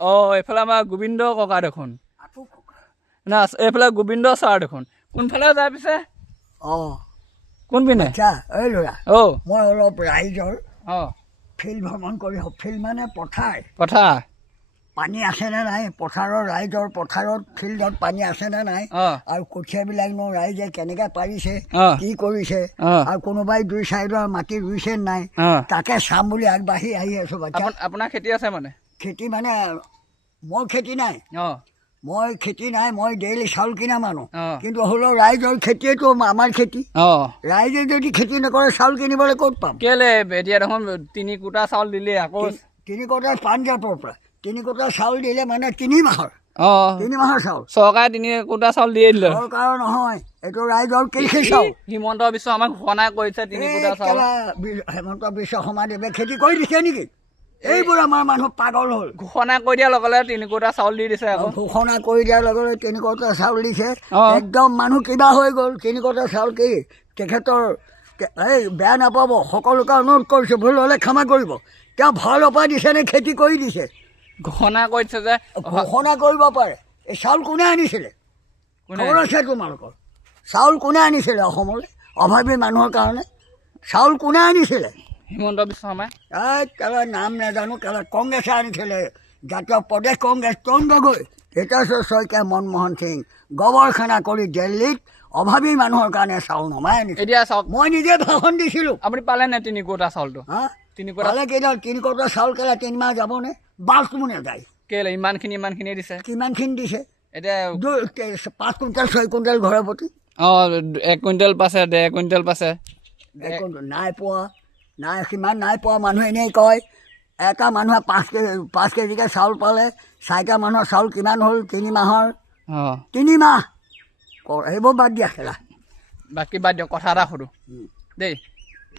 এইফালে আমাৰ গোবিন্দ ককা দেখোন না এইফালে গোবিন্দ ছাৰ দেখোন কোনফালে যায় পিছে কোনপিনে এই ল'ৰা মই অলপ ৰাইজৰ ফিল্ড ভ্ৰমণ কৰি ফিল্ড মানে পথাৰ পানী আছেনে নাই পথাৰৰ ৰাইজৰ পথাৰত ফিল্ডত পানী আছেনে নাই আৰু কঠীয়াবিলাকনো ৰাইজে কেনেকৈ পাৰিছে কি কৰিছে আৰু কোনোবাই 2-4 মাটি ৰুইছে নাই তাকে চাম বুলি আগবাঢ়ি আহি আছোঁ। আপোনাৰ খেতি আছে মানে খেতি মানে মই খেতি নাই মই ডেইলি চাউল কিনা মানুহ কিন্তু হ'লেও ৰাইজৰ খেতিয়েতো আমাৰ খেতি ৰাইজে যদি খেতি নকৰে চাউল কিনিবলৈ ক'ত পাম কেলে এতিয়া দেখোন 3 কোটা চাউল দিলে আকৌ 3 কোটা পাঞ্জাৱৰ পৰা 3 কোটা চাউল দিলে মানে 3 মাহৰ চাউল চৰকাৰে 3 কোটা চাউল দিয়ে দিলে চৰকাৰৰ নহয় এইটো ৰাইজৰ কৃষি চাউল হিমন্ত বিশ্ব আমাক ঘোষণা কৰিছে 3 কোটা চাউল হেমন্ত বিশ্ব শৰ্মাদেৱে খেতি কৰি দিছে নেকি এইবোৰ আমাৰ মানুহ পাগল হ'ল ঘোষণা কৰি দিয়াৰ লগে লগে 3 কোটা চাউল দি দিছে আকৌ ঘোষণা কৰি দিয়াৰ লগে লগে 3 কোটা চাউল দিছে একদম মানুহ কিবা হৈ গ'ল 3 কোটা চাউল কি তেখেতৰ এই বেয়া নাপাব সকলোকে অনুৰোধ কৰিছোঁ ভুল হ'লে ক্ষমা কৰিব তেওঁ ভালৰ পৰা দিছে নে খেতি কৰি দিছে ঘোষণা কৰিছে যে ঘোষণা কৰিব পাৰে এই চাউল কোনে আনিছিলে খবৰ আছে তোমালোকৰ চাউল কোনে আনিছিলে অসমলৈ অভাৱী মানুহৰ কাৰণে চাউল কোনে আনিছিলে হিমন্ত বিশ্ব শৰ্মাই কেলা নাম নাজানো কেলা কংগ্ৰেছে আনিছিলে জাতীয় প্ৰদেশ কংগ্ৰেছ তৰুণ গগৈ হিতেশ্বৰ শইকীয়া মনমোহন সিং গৱেষণা কৰি দিল্লীত অভাৱী মানুহৰ কাৰণে চাউল নমাই আনিছে এতিয়া চাওক মই নিজে ভাষণ দিছিলোঁ আপুনি পালে নে 3 কোটা চাউলটো 3 কোটা চাউল কেলা 3 মাহ যাবনে বাছটো নাযায় কেলে ইমানখিনি দিছে কিমানখিনি দিছে এতিয়া 5 কুইণ্টেল 6 কুইণ্টেল ঘৰৰ প্ৰতি 1 কুইণ্টেল পাছে 1.5 কুইণ্টেল পাছে নাই পোৱা নাই সিমান নাই পোৱা মানুহে এনেই কয় এটা মানুহে 5 কেজিকৈ চাউল পালে 4টা মানুহৰ চাউল কিমান হ'ল 3 মাহৰ 3 মাহ সেইবোৰ বাদ দিয়া খেলা বাকী বাদ দিয়ক কথা এটা সোধোঁ দেই